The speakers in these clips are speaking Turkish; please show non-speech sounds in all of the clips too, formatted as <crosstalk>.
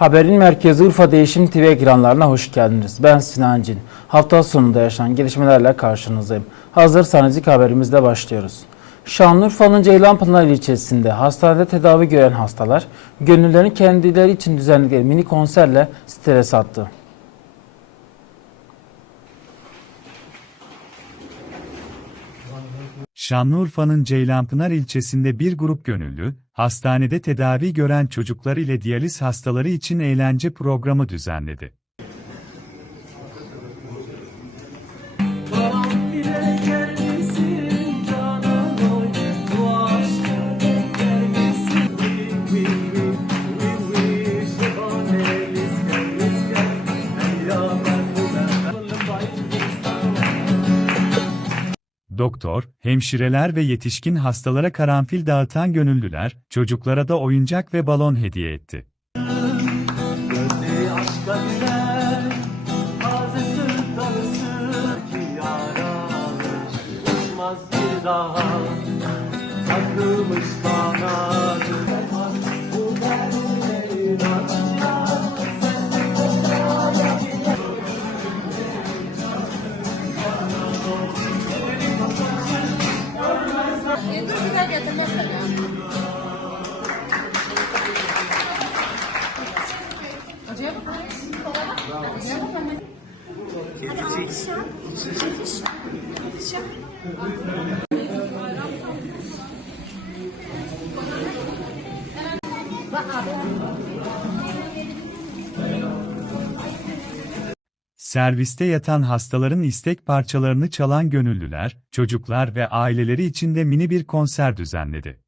Haberin merkezi Urfa Değişim TV ekranlarına hoş geldiniz. Ben Sinan Cin. Hafta sonunda yaşanan gelişmelerle karşınızdayım. Hazırsanız ilk haberimizle başlıyoruz. Şanlıurfa'nın Ceylanpınar ilçesinde hastanede tedavi gören hastalar, gönüllerini kendileri için düzenledikleri mini konserle stres attı. Şanlıurfa'nın Ceylanpınar ilçesinde bir grup gönüllü, hastanede tedavi gören çocuklar ile diyaliz hastaları için eğlence programı düzenledi. Doktor, hemşireler ve yetişkin hastalara karanfil dağıtan gönüllüler, çocuklara da oyuncak ve balon hediye etti. Süt arısı Uçmaz bir daha Takılmış kanadı Bu dertlerin acıya Itu juga dia tembak ya. Acıya bak. Acıya Serviste yatan hastaların istek parçalarını çalan gönüllüler, çocuklar ve aileleri için de mini bir konser düzenledi.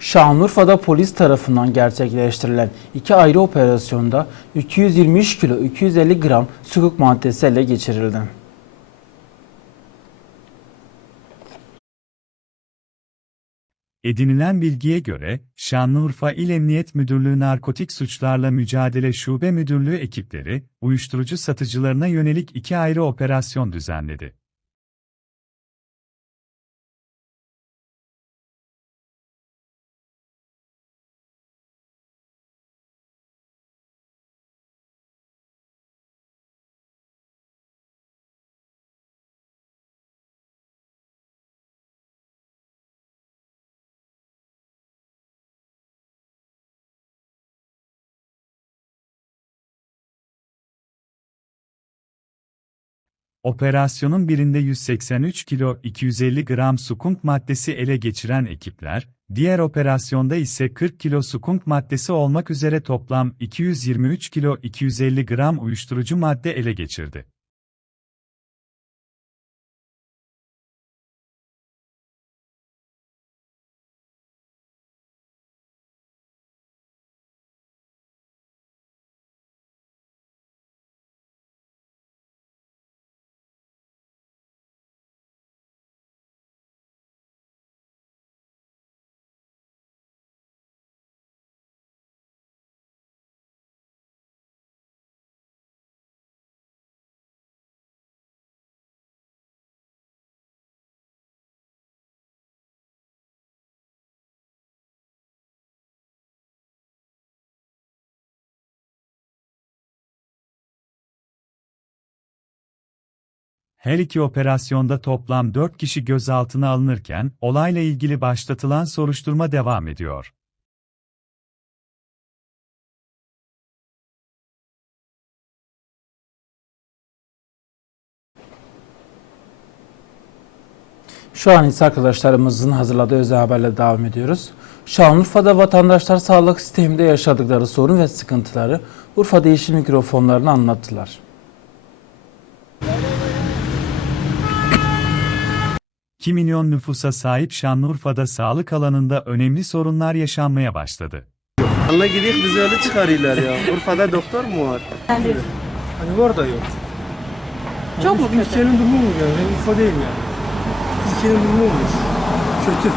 Şanlıurfa'da polis tarafından gerçekleştirilen iki ayrı operasyonda 223 kilo 250 gram sukuk maddesi ele geçirildi. Edinilen bilgiye göre, Şanlıurfa İl Emniyet Müdürlüğü Narkotik Suçlarla Mücadele Şube Müdürlüğü ekipleri, uyuşturucu satıcılarına yönelik iki ayrı operasyon düzenledi. Operasyonun birinde 183 kilo 250 gram sukunk maddesi ele geçiren ekipler, diğer operasyonda ise 40 kilo sukunk maddesi olmak üzere toplam 223 kilo 250 gram uyuşturucu madde ele geçirdi. Her iki operasyonda toplam 4 kişi gözaltına alınırken, olayla ilgili başlatılan soruşturma devam ediyor. Şu an ise arkadaşlarımızın hazırladığı özel haberle devam ediyoruz. Şanlıurfa'da vatandaşlar sağlık sisteminde yaşadıkları sorun ve sıkıntıları Urfa Değişim mikrofonlarına anlattılar. ...2 milyon nüfusa sahip Şanlıurfa'da sağlık alanında önemli sorunlar yaşanmaya başladı. Anla gidiyor bizi öyle çıkarıyorlar ya. <laughs> Urfa'da doktor mu var? Hani var da yok. Çok mu kötü? Türkiye'nin durumu mu yani? Yani Urfa değil yani. Türkiye'nin durumu olmuş. Kötü.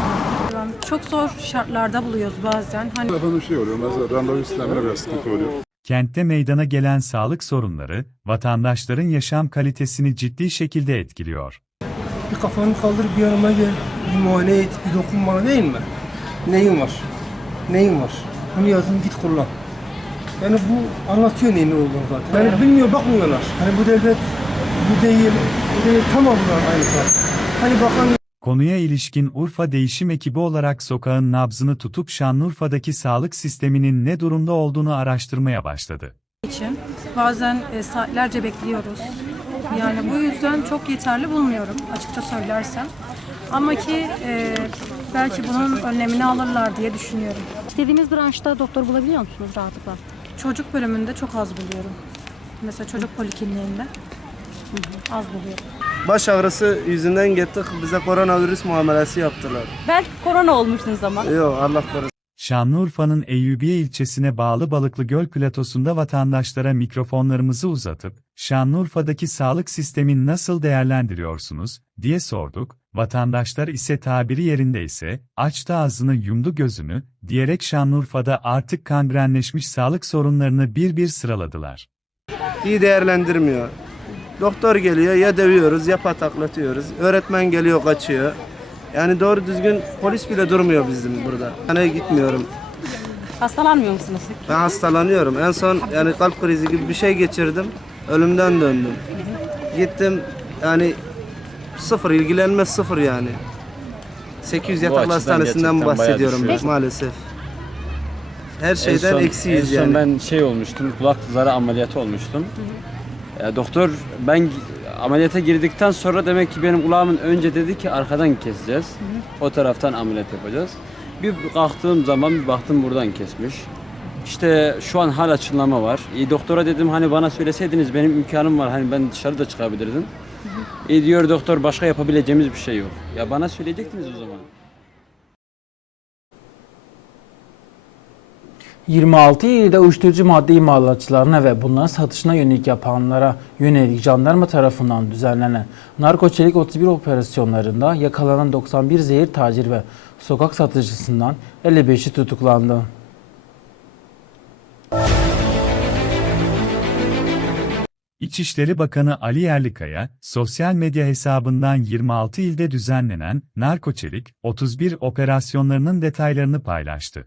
Çok zor şartlarda buluyoruz bazen. Hani Efendim şey oluyor, mesela randevu sistemine biraz sıkıntı oluyor. Kentte meydana gelen sağlık sorunları, vatandaşların yaşam kalitesini ciddi şekilde etkiliyor. Bir kafanı kaldır bir yanıma gel. Bir muayene et, bir dokun bana değil mi? Neyin var? Neyin var? Bunu yazın git kullan. Yani bu anlatıyor neyin olduğunu zaten. Yani bilmiyor bakmıyorlar. Hani bu devlet bu değil, bu değil tamamlar aynı şey. Hani bakan Konuya ilişkin Urfa Değişim ekibi olarak sokağın nabzını tutup Şanlıurfa'daki sağlık sisteminin ne durumda olduğunu araştırmaya başladı. için bazen e, saatlerce bekliyoruz. Yani bu yüzden çok yeterli bulmuyorum açıkça söylersem. Ama ki e, belki bunun önlemini alırlar diye düşünüyorum. İstediğiniz branşta doktor bulabiliyor musunuz rahatlıkla? Çocuk bölümünde çok az buluyorum. Mesela çocuk polikliniğinde az buluyorum. Baş ağrısı yüzünden gittik bize koronavirüs muamelesi yaptılar. Belki korona olmuştunuz ama. Yok Allah korusun. Şanlıurfa'nın Eyyubiye ilçesine bağlı Balıklı Göl platosunda vatandaşlara mikrofonlarımızı uzatıp, Şanlıurfa'daki sağlık sistemini nasıl değerlendiriyorsunuz, diye sorduk. Vatandaşlar ise tabiri yerindeyse, açtı ağzını yumdu gözünü, diyerek Şanlıurfa'da artık kangrenleşmiş sağlık sorunlarını bir bir sıraladılar. İyi değerlendirmiyor. Doktor geliyor ya dövüyoruz ya pataklatıyoruz. Öğretmen geliyor kaçıyor. Yani doğru düzgün polis bile durmuyor bizim burada. Hani gitmiyorum. Hastalanmıyor musunuz? Ben hastalanıyorum. En son yani kalp krizi gibi bir şey geçirdim. Ölümden döndüm. Gittim yani sıfır ilgilenme sıfır yani. 800 yataklı açıdan hastanesinden gerçekten bayağı bahsediyorum ben düşüyor. maalesef. Her En şeyden eksiyiz en son yani. ben şey olmuştum, kulak zarı ameliyatı olmuştum. E, doktor ben ameliyata girdikten sonra demek ki benim kulağımın önce dedi ki arkadan keseceğiz. O taraftan ameliyat yapacağız. Bir kalktığım zaman bir baktım buradan kesmiş. İşte şu an hala çınlama var. E, doktora dedim hani bana söyleseydiniz benim imkanım var hani ben dışarı da çıkabilirdim. E diyor doktor başka yapabileceğimiz bir şey yok. Ya bana söyleyecektiniz o zaman. 26 ilde uyuşturucu madde imalatçılarına ve bunların satışına yönelik yapanlara yönelik jandarma tarafından düzenlenen narkoçelik 31 operasyonlarında yakalanan 91 zehir tacir ve sokak satıcısından 55'i tutuklandı. İçişleri Bakanı Ali Yerlikaya, sosyal medya hesabından 26 ilde düzenlenen narkoçelik 31 operasyonlarının detaylarını paylaştı.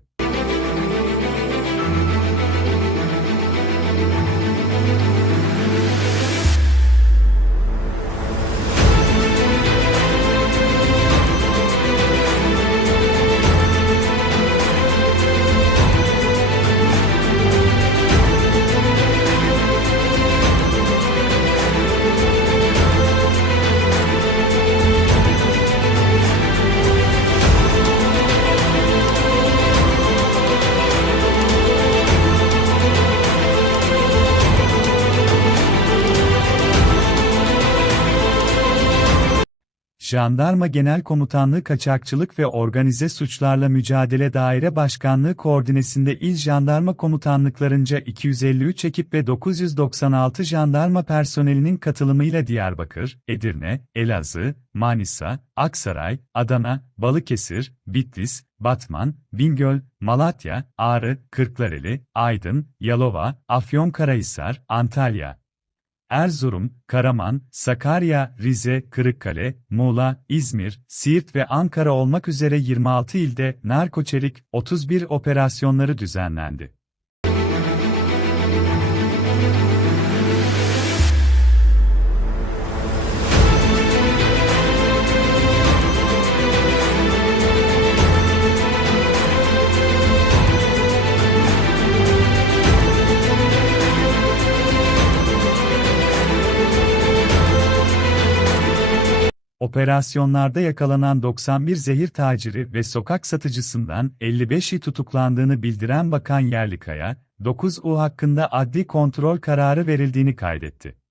Jandarma Genel Komutanlığı Kaçakçılık ve Organize Suçlarla Mücadele Daire Başkanlığı koordinesinde İl Jandarma Komutanlıklarınca 253 ekip ve 996 jandarma personelinin katılımıyla Diyarbakır, Edirne, Elazığ, Manisa, Aksaray, Adana, Balıkesir, Bitlis, Batman, Bingöl, Malatya, Ağrı, Kırklareli, Aydın, Yalova, Afyonkarahisar, Antalya, Erzurum, Karaman, Sakarya, Rize, Kırıkkale, Muğla, İzmir, Siirt ve Ankara olmak üzere 26 ilde narkoçelik 31 operasyonları düzenlendi. Operasyonlarda yakalanan 91 zehir taciri ve sokak satıcısından 55'i tutuklandığını bildiren Bakan Yerlikaya, 9U hakkında adli kontrol kararı verildiğini kaydetti.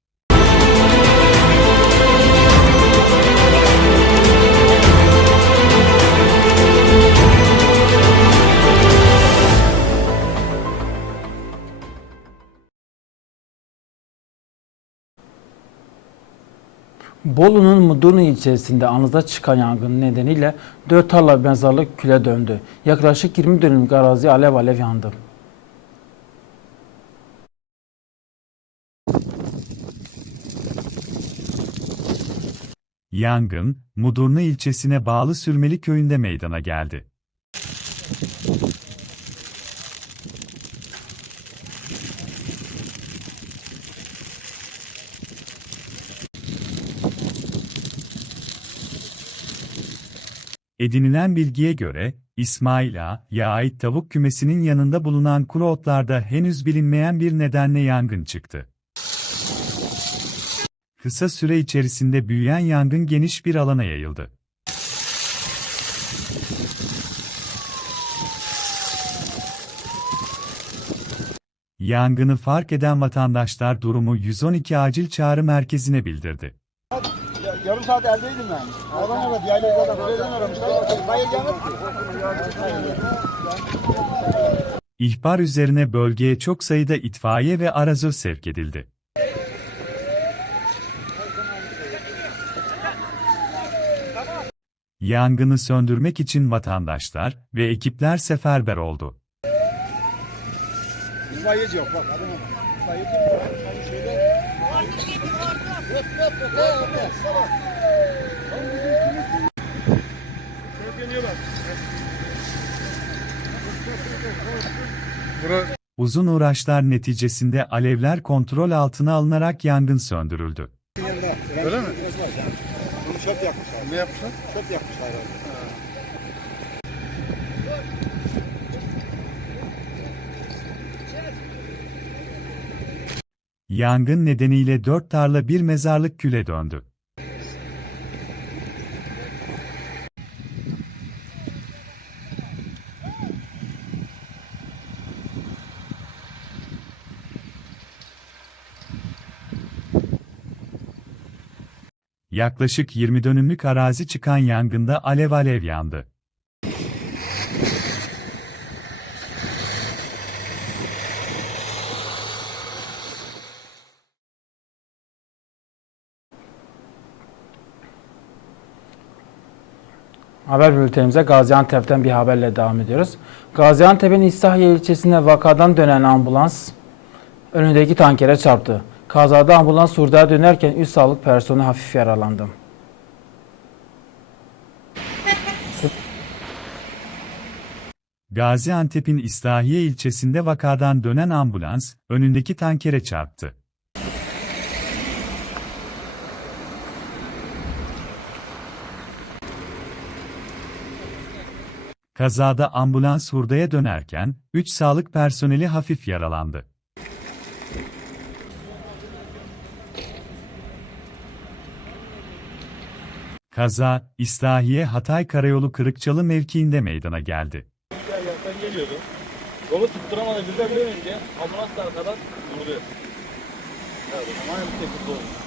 Bolu'nun Mudurnu ilçesinde anızda çıkan yangın nedeniyle 4 tarla mezarlık küle döndü. Yaklaşık 20 dönümlük arazi alev alev yandı. Yangın, Mudurnu ilçesine bağlı Sürmeli köyünde meydana geldi. Edinilen bilgiye göre, İsmail Ağa'ya ait tavuk kümesinin yanında bulunan kuru otlarda henüz bilinmeyen bir nedenle yangın çıktı. Kısa süre içerisinde büyüyen yangın geniş bir alana yayıldı. Yangını fark eden vatandaşlar durumu 112 acil çağrı merkezine bildirdi. Yarım saat eldeydim ben. Adam evet yaylayı da kuleden aramışlar. Hayır gelmedi İhbar üzerine bölgeye çok sayıda itfaiye ve arazö sevk edildi. Yangını söndürmek için vatandaşlar ve ekipler seferber oldu. İtfaiyeci yok bak. İtfaiyeci yok. Hani Uzun uğraşlar neticesinde alevler kontrol altına alınarak yangın söndürüldü. Öyle mi? Bunu çöp yapmışlar. Ne yapmışlar? Çöp yapmışlar herhalde. Yangın nedeniyle dört tarla bir mezarlık küle döndü. Yaklaşık 20 dönümlük arazi çıkan yangında alev alev yandı. Haber bültenimize Gaziantep'ten bir haberle devam ediyoruz. Gaziantep'in İstahiye ilçesinde vakadan dönen ambulans önündeki tankere çarptı. Kazada ambulans hurdaya dönerken üst sağlık personeli hafif yaralandı. Gaziantep'in İslahiye ilçesinde vakadan dönen ambulans, önündeki tankere çarptı. Kazada ambulans hurdaya dönerken, 3 sağlık personeli hafif yaralandı. Kaza, İslahiye Hatay Karayolu Kırıkçalı mevkiinde meydana geldi. Yaktan geliyordu. Yolu tutturamadı birden dönünce ambulans da arkadan vurdu. Evet, ama bir tek oldu.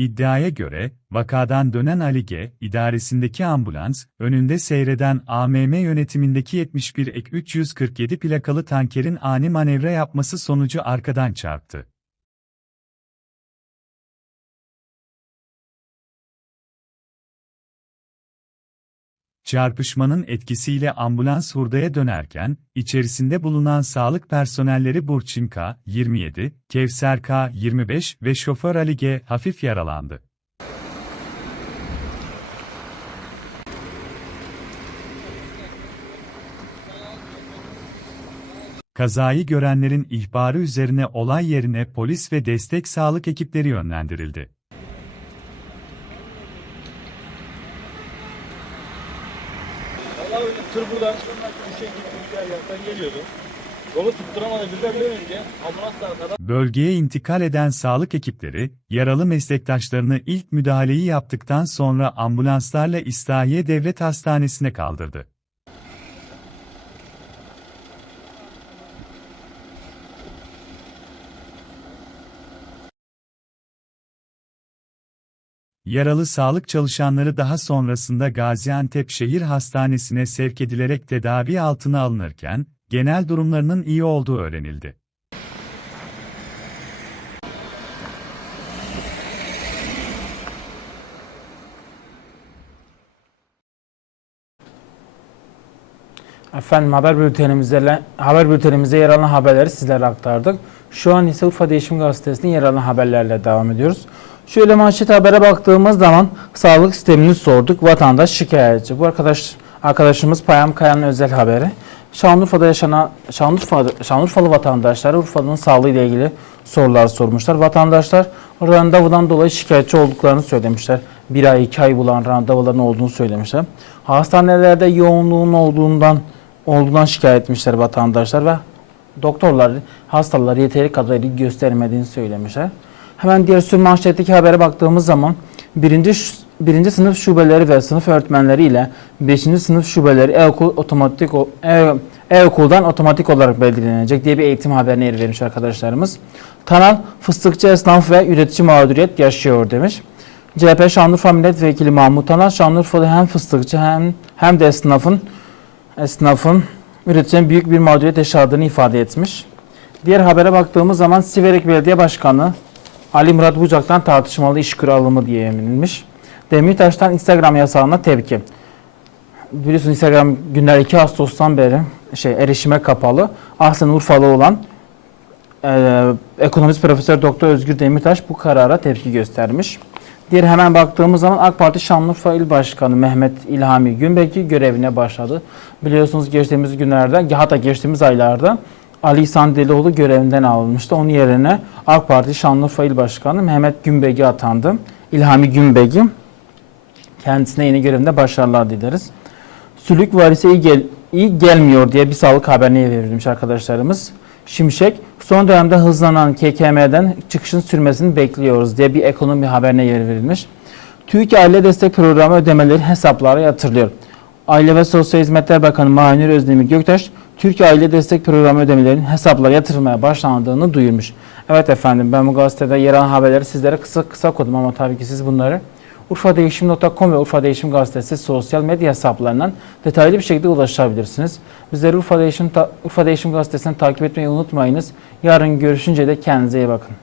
İddiaya göre, vakadan dönen Ali G, idaresindeki ambulans, önünde seyreden AMM yönetimindeki 71 ek 347 plakalı tankerin ani manevra yapması sonucu arkadan çarptı. Çarpışmanın etkisiyle ambulans hurdaya dönerken, içerisinde bulunan sağlık personelleri Burçin K. 27, Kevser K. 25 ve şoför Ali G. hafif yaralandı. Kazayı görenlerin ihbarı üzerine olay yerine polis ve destek sağlık ekipleri yönlendirildi. Vallahi öyle tır buradan bir yer yaktan geliyordu. Yolu tutturamadı birden bir önce. Ambulans da arkada. Bölgeye intikal eden sağlık ekipleri, yaralı meslektaşlarını ilk müdahaleyi yaptıktan sonra ambulanslarla İslahiye Devlet Hastanesi'ne kaldırdı. Yaralı sağlık çalışanları daha sonrasında Gaziantep Şehir Hastanesi'ne sevk edilerek tedavi altına alınırken, genel durumlarının iyi olduğu öğrenildi. Efendim haber bültenimizde haber bültenimizde yer alan haberleri sizlere aktardık. Şu an ise Urfa Değişim Gazetesi'nin yer alan haberlerle devam ediyoruz. Şöyle manşet habere baktığımız zaman sağlık sistemini sorduk. Vatandaş şikayetçi. Bu arkadaş arkadaşımız Payam Kaya'nın özel haberi. Şanlıurfa'da yaşanan Şanlıurfa, Şanlıurfalı vatandaşlar Urfa'nın sağlığı ile ilgili sorular sormuşlar. Vatandaşlar randevudan dolayı şikayetçi olduklarını söylemişler. Bir ay, iki ay bulan randevuların olduğunu söylemişler. Hastanelerde yoğunluğun olduğundan olduğundan şikayet etmişler vatandaşlar ve doktorlar hastalara yeteri kadar ilgi göstermediğini söylemişler. Hemen diğer sür manşetteki habere baktığımız zaman birinci, birinci sınıf şubeleri ve sınıf öğretmenleri ile beşinci sınıf şubeleri e-okul otomatik e- e-okuldan otomatik olarak belgelenecek diye bir eğitim haberine yer vermiş arkadaşlarımız. Tanal fıstıkçı esnaf ve üretici mağduriyet yaşıyor demiş. CHP Şanlıurfa Milletvekili Mahmut Tanal Şanlıurfa'da hem fıstıkçı hem hem de esnafın esnafın üreticinin büyük bir mağduriyet yaşadığını ifade etmiş. Diğer habere baktığımız zaman Siverek Belediye Başkanı Ali Murat Bucak'tan tartışmalı iş alımı diye eminilmiş. Demirtaş'tan Instagram yasağına tepki. Biliyorsunuz Instagram günler 2 Ağustos'tan beri şey erişime kapalı. Ahsen Urfalı olan e, ekonomist profesör doktor Özgür Demirtaş bu karara tepki göstermiş. Diğer hemen baktığımız zaman AK Parti Şanlıurfa İl Başkanı Mehmet İlhami Günbeki görevine başladı. Biliyorsunuz geçtiğimiz günlerde hatta geçtiğimiz aylarda Ali İhsan görevinden alınmıştı. Onun yerine AK Parti Şanlıurfa İl Başkanı Mehmet Günbeki atandı. İlhami Günbeki kendisine yeni görevinde başarılar dileriz. Sülük varisi iyi, gel, iyi gelmiyor diye bir sağlık haberine verilmiş arkadaşlarımız. Şimşek son dönemde hızlanan KKM'den çıkışın sürmesini bekliyoruz diye bir ekonomi haberine yer verilmiş. Türkiye Aile Destek Programı ödemeleri hesaplara yatırılıyor. Aile ve Sosyal Hizmetler Bakanı Mahinur Özdemir Göktaş, Türkiye Aile Destek Programı ödemelerinin hesaplara yatırılmaya başlandığını duyurmuş. Evet efendim ben bu gazetede yer alan haberleri sizlere kısa kısa kodum ama tabii ki siz bunları urfadeğişim.com ve Urfa Değişim Gazetesi sosyal medya hesaplarından detaylı bir şekilde ulaşabilirsiniz. Bizleri Urfa Değişim, Urfa Değişim Gazetesi'ni takip etmeyi unutmayınız. Yarın görüşünce de kendinize iyi bakın.